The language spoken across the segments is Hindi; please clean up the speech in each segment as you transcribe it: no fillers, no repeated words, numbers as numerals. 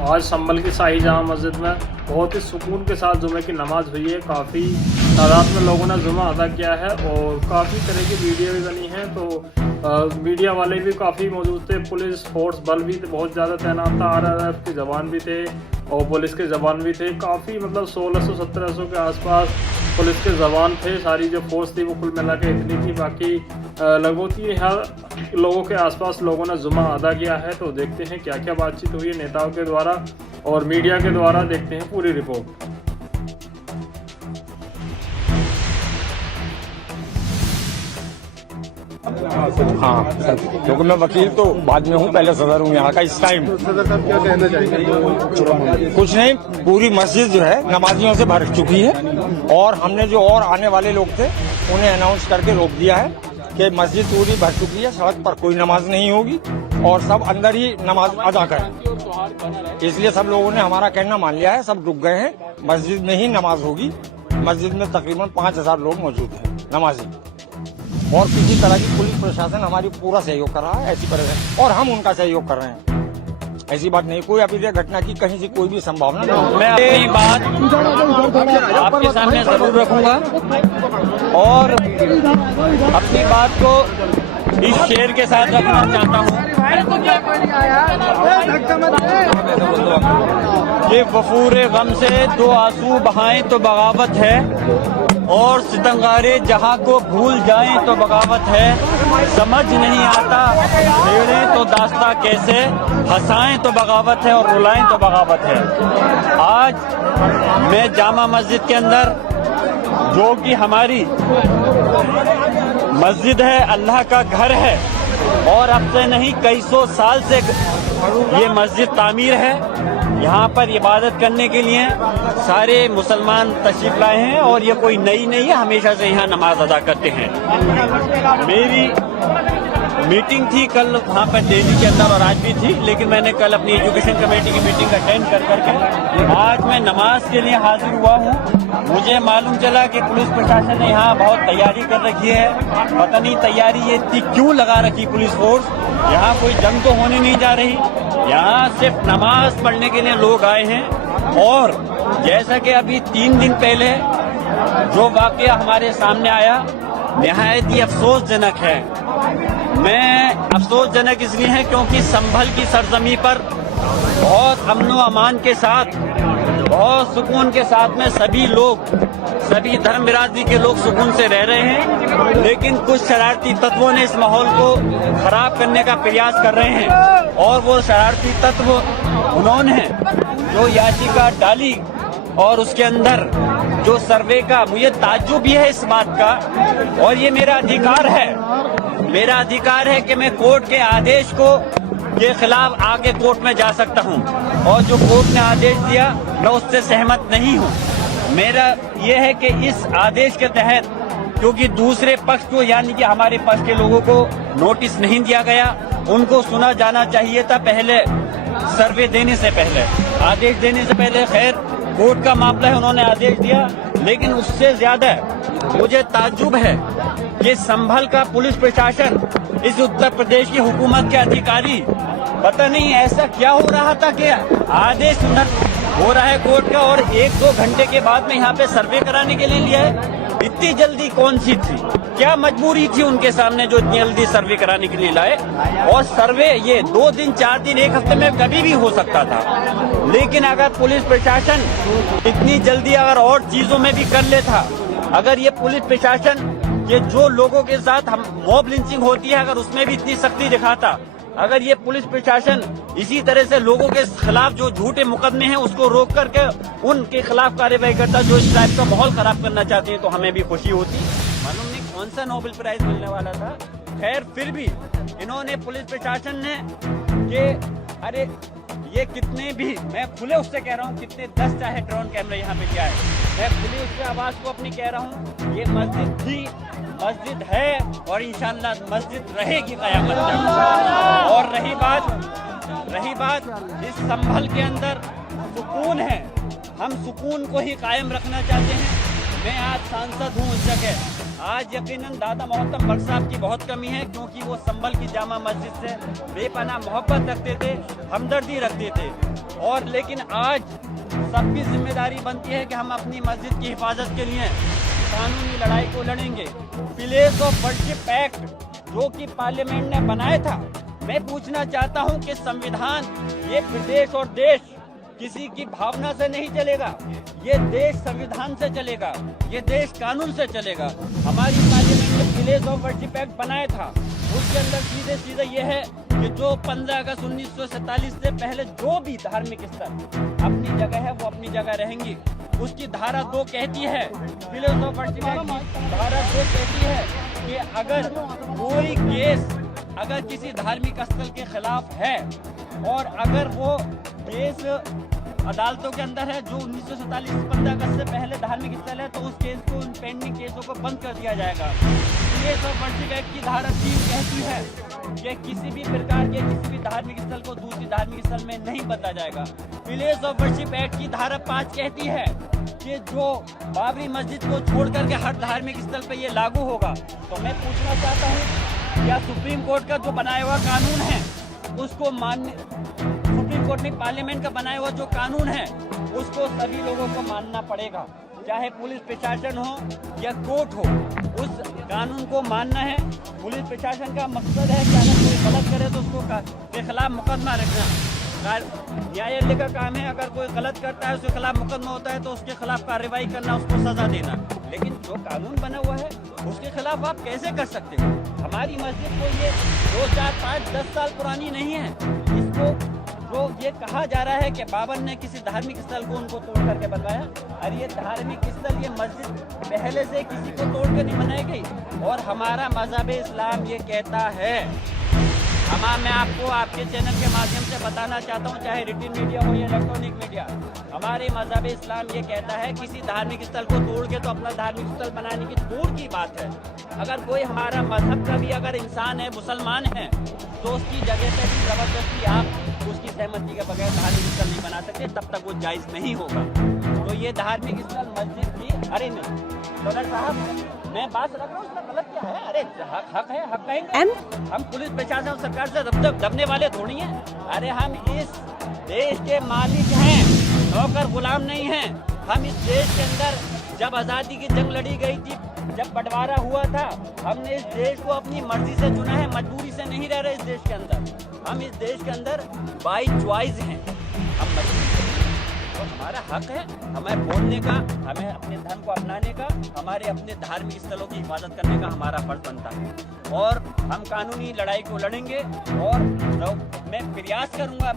आज संभल की शाही जामा मस्जिद में बहुत ही सुकून के साथ जुमे की नमाज़ हुई है। काफ़ी तादाद में लोगों ने जुमा अदा किया है और काफ़ी तरह की वीडियो भी बनी है। तो मीडिया वाले भी काफ़ी मौजूद थे, पुलिस फोर्स बल भी बहुत ज़्यादा तैनात था, RRF के जवान भी थे और पुलिस के जवान भी थे। काफ़ी मतलब 1600-1700 के आसपास पुलिस के जवान थे। सारी जो फोर्स थी वो कुल मिला के इतनी थी। बाकी लगभग 3000 लोगों के आसपास लोगों ने जुमा अदा किया है। तो देखते हैं क्या क्या बातचीत हुई है नेताओं के द्वारा और मीडिया के द्वारा, देखते हैं पूरी रिपोर्ट। हाँ सर, क्योंकि मैं वकील तो बाद में हूँ, पहले सदर हूँ यहाँ का इस टाइम। सदर साहब क्या कहना चाहेंगे? कुछ नहीं, पूरी मस्जिद जो है नमाजियों से भर चुकी है और हमने जो और आने वाले लोग थे उन्हें अनाउंस करके रोक दिया है कि मस्जिद पूरी भर चुकी है, सड़क पर कोई नमाज नहीं होगी और सब अंदर ही नमाज अदा करें। इसलिए सब लोगों ने हमारा कहना मान लिया है, सब रुक गए हैं। मस्जिद में ही नमाज होगी। मस्जिद में तकरीबन 5000 लोग मौजूद हैं नमाजी, और किसी तरह की पुलिस प्रशासन हमारी पूरा सहयोग कर रहा है ऐसी परिस्थिति, और हम उनका सहयोग कर रहे हैं। ऐसी बात नहीं, कोई अभी घटना की कहीं से कोई भी संभावना नहीं। मैं अपनी बात आपके सामने जरूर रखूंगा और अपनी बात को इस शेर के साथ रखना चाहता हूँ। ये वफूरे गम से दो आंसू बहाएं तो बगावत है, और सितंगारे जहां को भूल जाएं तो बगावत है। समझ नहीं आता छेड़ें तो दास्ता कैसे, हंसाएं तो बगावत है और रुलाएं तो बगावत है। आज मैं जामा मस्जिद के अंदर, जो कि हमारी मस्जिद है, अल्लाह का घर है, और अब से नहीं कई सौ साल से ये मस्जिद तामीर है। यहाँ पर इबादत करने के लिए सारे मुसलमान तशरीफ लाए हैं और ये कोई नई नहीं है, हमेशा से यहाँ नमाज अदा करते हैं। मेरी मीटिंग थी कल वहाँ पर दिल्ली के अंदर और आज भी थी, लेकिन मैंने कल अपनी एजुकेशन कमेटी की मीटिंग अटेंड कर करके आज मैं नमाज के लिए हाजिर हुआ हूँ। मुझे मालूम चला कि पुलिस प्रशासन ने यहाँ बहुत तैयारी कर रखी है। पता नहीं तैयारी ये इतनी क्यों लगा रखी पुलिस फोर्स। यहाँ कोई जंग तो होने नहीं जा रही, यहाँ सिर्फ नमाज पढ़ने के लिए लोग आए हैं। और जैसा कि अभी 3 दिन पहले जो वाकया हमारे सामने आया, निहायत ही अफसोसजनक है। मैं अफसोसजनक इसलिए है क्योंकि संभल की सरजमी पर बहुत अमन व अमान के साथ, बहुत सुकून के साथ में सभी लोग, सभी धर्म बिरादरी के लोग सुकून से रह रहे हैं, लेकिन कुछ शरारती तत्वों ने इस माहौल को खराब करने का प्रयास कर रहे हैं। और वो शरारती तत्व उन्होंने जो याचिका डाली और उसके अंदर जो सर्वे का, मुझे ताज्जुब भी है इस बात का, और ये मेरा अधिकार है, मेरा अधिकार है कि मैं कोर्ट के आदेश को के खिलाफ आगे कोर्ट में जा सकता हूं, और जो कोर्ट ने आदेश दिया मैं उससे सहमत नहीं हूं। मेरा यह है कि इस आदेश के तहत, क्योंकि दूसरे पक्ष को यानी कि हमारे पक्ष के लोगों को नोटिस नहीं दिया गया, उनको सुना जाना चाहिए था पहले, सर्वे देने से पहले, आदेश देने से पहले। खैर कोर्ट का मामला है, उन्होंने आदेश दिया, लेकिन उससे ज्यादा मुझे ताज्जुब है कि संभल का पुलिस प्रशासन, इस उत्तर प्रदेश की हुकूमत के अधिकारी, पता नहीं ऐसा क्या हो रहा था कि आदेश हो रहा है कोर्ट का और 1-2 घंटे के बाद में यहाँ पे सर्वे कराने के लिए लिया है। इतनी जल्दी कौन सी थी, क्या मजबूरी थी उनके सामने जो इतनी जल्दी सर्वे कराने के लिए लाए? और सर्वे ये 2 दिन 4 दिन 1 हफ्ते में कभी भी हो सकता था, लेकिन अगर पुलिस प्रशासन इतनी जल्दी अगर और चीजों में भी कर लेता, अगर ये पुलिस प्रशासन ये जो लोगों के साथ हम मॉब लिंचिंग होती है, अगर उसमें भी इतनी सख्ती दिखाता, अगर ये पुलिस प्रशासन इसी तरह से लोगों के खिलाफ जो झूठे मुकदमे हैं उसको रोक करके उनके खिलाफ कार्रवाई करता, जो इस टाइप का माहौल खराब करना चाहते हैं, तो हमें भी खुशी होती। मालूम नहीं कौन सा नोबेल प्राइज मिलने वाला था। खैर फिर भी इन्होंने, पुलिस प्रशासन ने, कि अरे ये कितने भी, मैं खुले उससे कह रहा हूँ, कितने 10 चाहे ड्रोन कैमरे यहाँ पे क्या है, मैं खुली उससे आवाज को अपनी कह रहा हूँ, ये मस्जिद थी, मस्जिद है और इंशाअल्लाह मस्जिद रहेगी क़यामत तक। और रही बात इस संभल के अंदर सुकून है, हम सुकून को ही कायम रखना चाहते हैं। मैं आज सांसद हूँ उस जगह, आज यकीनन दादा मोहतरम बख्श साहब की बहुत कमी है, क्योंकि वो संभल की जामा मस्जिद से बेपनाह मोहब्बत रखते थे, हमदर्दी रखते थे। और लेकिन आज सबकी जिम्मेदारी बनती है कि हम अपनी मस्जिद की हिफाजत के लिए कानूनी लड़ाई को लड़ेंगे। प्लेस ऑफ वर्शिप एक्ट जो कि पार्लियामेंट ने बनाया था, मैं पूछना चाहता हूं कि संविधान ये प्रदेश और देश किसी की भावना से नहीं चलेगा, ये देश संविधान से चलेगा, ये देश कानून से चलेगा। हमारी पार्लियामेंट ने प्लेस ऑफ वर्शिप एक्ट बनाया था, उसके अंदर सीधे सीधे ये है कि जो 15 अगस्त 1947 से पहले जो भी धार्मिक स्थल अपनी जगह है वो अपनी जगह रहेंगी। उसकी धारा 2 कहती है, प्लेस ऑफ वर्शिप एक्ट की धारा 2 कहती है कि अगर कोई केस अगर किसी धार्मिक स्थल के खिलाफ है और अगर वो केस अदालतों के अंदर है जो 1947 15 अगस्त से पहले धार्मिक स्थल है, तो उस केस को, उन पेंडिंग केसों को बंद कर दिया जाएगा। प्लेस ऑफ वर्शिप एक्ट की धारा 3 कहती है कि किसी भी प्रकार के किसी भी धार्मिक स्थल को दूसरी धार्मिक स्थल में नहीं बदला जाएगा। प्लेस ऑफ वर्शिप एक्ट की धारा 5 कहती है कि जो बाबरी मस्जिद को छोड़ करके हर धार्मिक स्थल पर ये लागू होगा। तो मैं पूछना चाहता हूँ, क्या सुप्रीम कोर्ट का जो बनाया हुआ कानून है उसको मानने, सुप्रीम कोर्ट ने पार्लियामेंट का बनाया हुआ जो कानून है उसको सभी लोगों को मानना पड़ेगा, चाहे पुलिस प्रशासन हो या कोर्ट हो, उस कानून को मानना है। पुलिस प्रशासन का मकसद है कि अगर कोई गलत करे तो उसको के खिलाफ मुकदमा रखना, न्यायालय का काम है। अगर कोई गलत करता है उसके खिलाफ मुकदमा होता है तो उसके खिलाफ कार्रवाई करना, उसको सजा देना। लेकिन जो कानून बना हुआ है उसके खिलाफ आप कैसे कर सकते हो? हमारी मस्जिद को ये 2, 4, 5, 10 साल पुरानी नहीं है। इसको जो ये कहा जा रहा है कि बाबर ने किसी धार्मिक स्थल को उनको तोड़ करके बनवाया, अरे ये धार्मिक स्थल, ये मस्जिद पहले से किसी को तोड़ के नहीं बनाई गई। और हमारा मजहब इस्लाम ये कहता है, मैं आपको आपके चैनल के माध्यम से बताना चाहता हूँ, चाहे रिटन मीडिया हो या इलेक्ट्रॉनिक मीडिया, हमारे मजहब इस्लाम ये कहता है किसी धार्मिक स्थल को तोड़ के तो अपना धार्मिक स्थल बनाने की दूर की बात है। अगर कोई हमारा मजहब का भी अगर इंसान है, मुसलमान है, तो उसकी जगह पे भी जबरदस्ती आप उसकी सहमति के बगैर धार्मिक स्थल नहीं बना सकते, तब तक वो जायज़ नहीं होगा। तो ये धार्मिक स्थल मस्जिद की, अरे नहीं सदर साहब मैं बात रख रहा हूँ, उसमें गलत क्या है? अरे हक है, हक कहेंगे हम पुलिस प्रशासन और सरकार से दबने वाले थोड़ी हैं। अरे हम इस देश के मालिक हैं, नौकर गुलाम नहीं हैं। हम इस देश के अंदर जब आज़ादी की जंग लड़ी गई थी, जब बंटवारा हुआ था, हमने इस देश को अपनी मर्जी से चुना है, मजबूरी से नहीं रह रहे इस देश के अंदर। हम इस देश के अंदर बाई चॉइस हैं, हम मजबूरी से, तो हमारा हक है हमें बोलने का, हमें अपने धर्म को अपनाने का, हमारे अपने धार्मिक स्थलों की हिफाजत करने का हमारा फर्ज बनता है। और हम कानूनी लड़ाई को लड़ेंगे और मैं प्रयास करूंगा।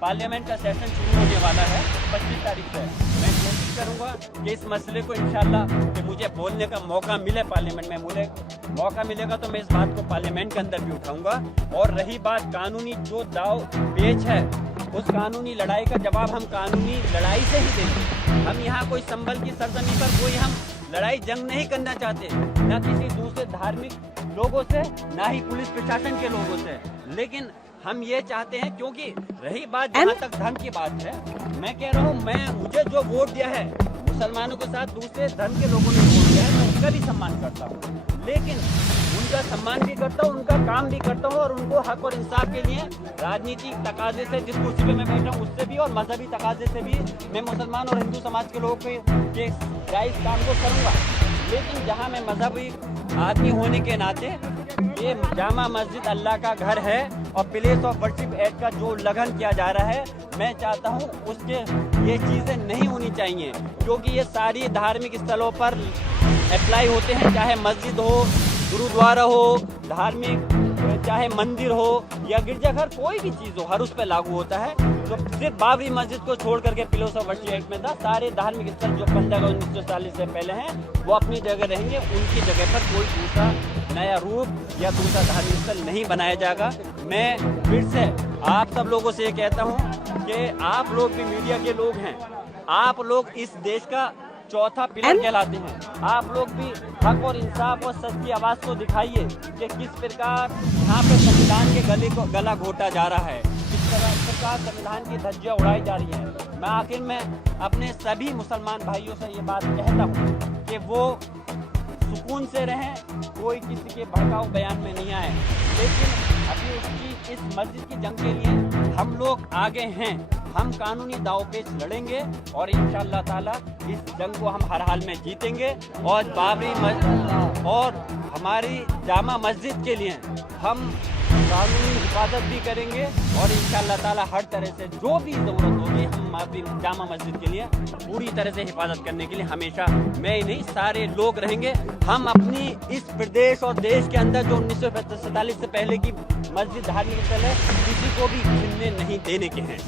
पार्लियामेंट का सेशन शुरू होने वाला है 25 तारीख से। मैं कोशिश करूंगा कि इस मसले को इंशाल्लाह कि मुझे बोलने का मौका मिले पार्लियामेंट में, मुझे मौका मिलेगा तो मैं इस बात को पार्लियामेंट के अंदर भी उठाऊंगा। और रही बात कानूनी जो दाव पेच है, उस कानूनी लड़ाई का जवाब हम कानूनी लड़ाई से ही देंगे। हम यहाँ कोई संभल की सरजमी पर कोई हम लड़ाई जंग नहीं करना चाहते, ना किसी दूसरे धार्मिक लोगों से, ना ही पुलिस प्रशासन के लोगों से। लेकिन हम ये चाहते हैं, क्योंकि रही बात जहाँ तक धर्म की बात है, मैं कह रहा हूँ, मुझे जो वोट दिया है, मुसलमानों के साथ दूसरे धर्म के लोगों ने वोट दिया है, मैं उनका भी सम्मान करता हूँ। लेकिन उनका सम्मान भी करता हूँ, उनका काम भी करता हूँ, और उनको हक और इंसाफ के लिए राजनीतिक तकाजे से, जिस कुर्सी पे मैं बैठा हूँ उससे भी, और मजहबी तकाजे से भी मैं मुसलमान और हिंदू समाज के लोगों के जायज़ काम को करूँगा। लेकिन जहाँ मैं मजहबी आदमी होने के नाते, ये जामा मस्जिद अल्लाह का घर है और प्लेस ऑफ वर्शिप एक्ट का जो उल्लंघन किया जा रहा है, मैं चाहता हूँ उसके ये चीज़ें नहीं होनी चाहिए, क्योंकि ये सारी धार्मिक स्थलों पर अप्लाई होते हैं, चाहे मस्जिद हो, गुरुद्वारा हो, धार्मिक चाहे मंदिर हो या गिरजाघर, कोई भी चीज़ हो, हर उस पर लागू होता है। तो सिर्फ बाबरी मस्जिद को छोड़ करके प्लेस ऑफ वर्शिप एक्ट में था, सारे धार्मिक स्थल जो 15 अगस्त 1940 से पहले हैं वो अपनी जगह रहेंगे, उनकी जगह पर कोई दूसरा नया रूप या दूसरा धार्मिक स्थल नहीं बनाया जाएगा। मैं फिर से आप सब लोगों से ये कहता हूँ कि आप लोग भी मीडिया के लोग हैं, आप लोग इस देश का चौथा पिलर कहलाते हैं। आप लोग भी हक और इंसाफ और सच की आवाज़ को दिखाइए कि किस प्रकार यहाँ पे संविधान के गला घोटा जा रहा है, किस प्रकार संविधान की धज्जियाँ उड़ाई जा रही है। मैं आखिर में अपने सभी मुसलमान भाइयों से ये बात कहता हूँ कि वो सुकून से रहें, कोई किसी के भड़काऊ बयान में नहीं आए। लेकिन अभी उसकी इस मस्जिद की जंग के लिए हम लोग आगे हैं। हम कानूनी दावपेच लड़ेंगे और इंशाअल्लाह ताला इस जंग को हम हर हाल में जीतेंगे। और बाबरी मस्जिद और हमारी जामा मस्जिद के लिए हम कानूनी हिफाजत भी करेंगे और इंशाअल्लाह ताला हर तरह से जो भी ज़रूरत होगी हम अपनी जामा मस्जिद के लिए पूरी तरह से हिफाजत करने के लिए हमेशा मैं ही नहीं सारे लोग रहेंगे। हम अपनी इस प्रदेश और देश के अंदर जो 1947 से पहले की मस्जिद धार्मिक स्थल है किसी को भी छीनने नहीं देने के हैं।